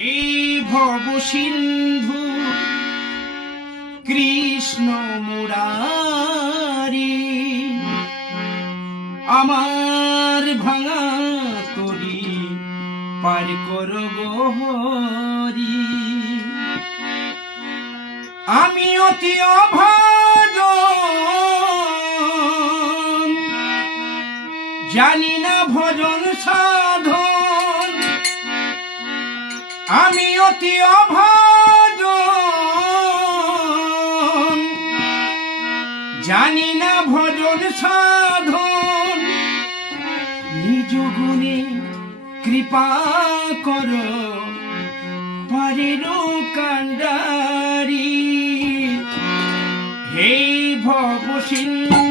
এই ভব সিন্ধু, কৃষ্ণ মুরারি, আমার ভাঙা তরি পার কর গহরি। আমি অতি অভাগ জানি না ভজন সাধ অতি অভাজ জানি না ভজন সাধন। নিজ গুণে কৃপা কর। পারের কান্ডারি হে ভব সিন্ধু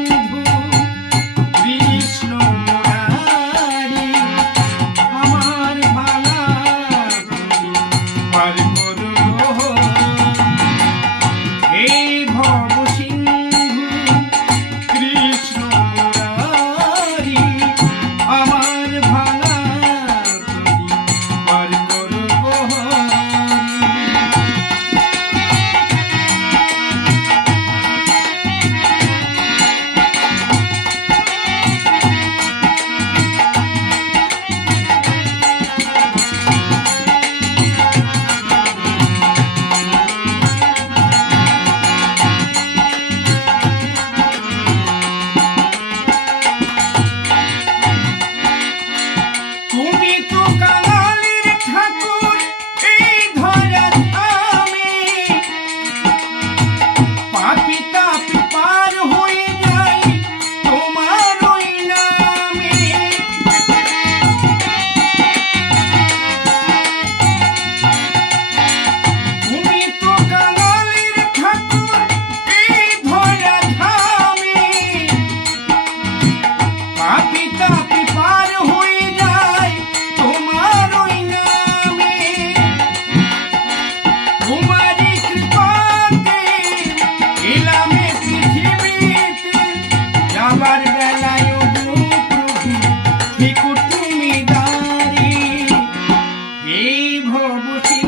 ভবসী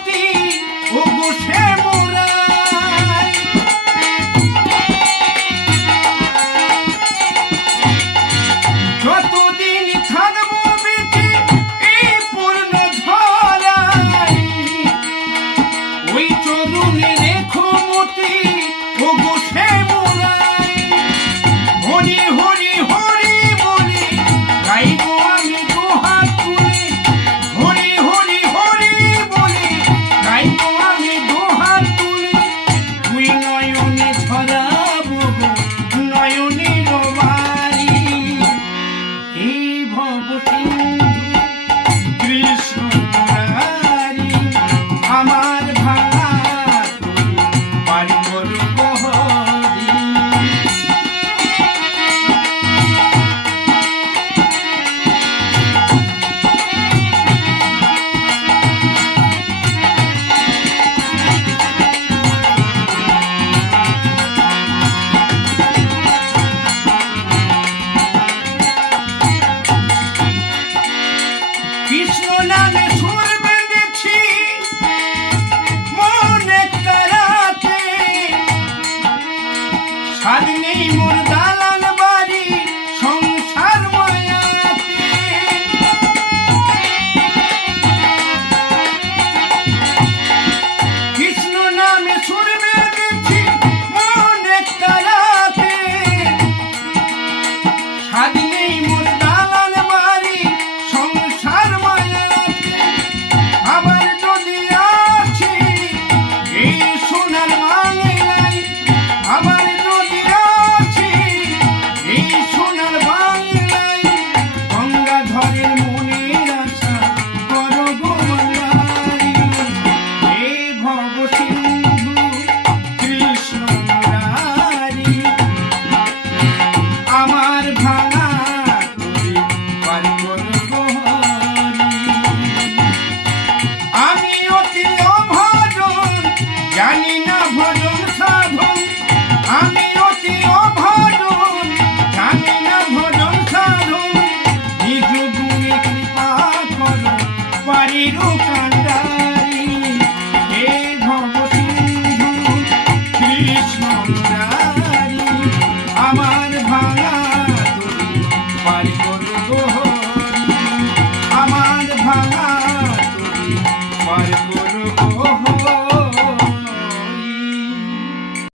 মতি ও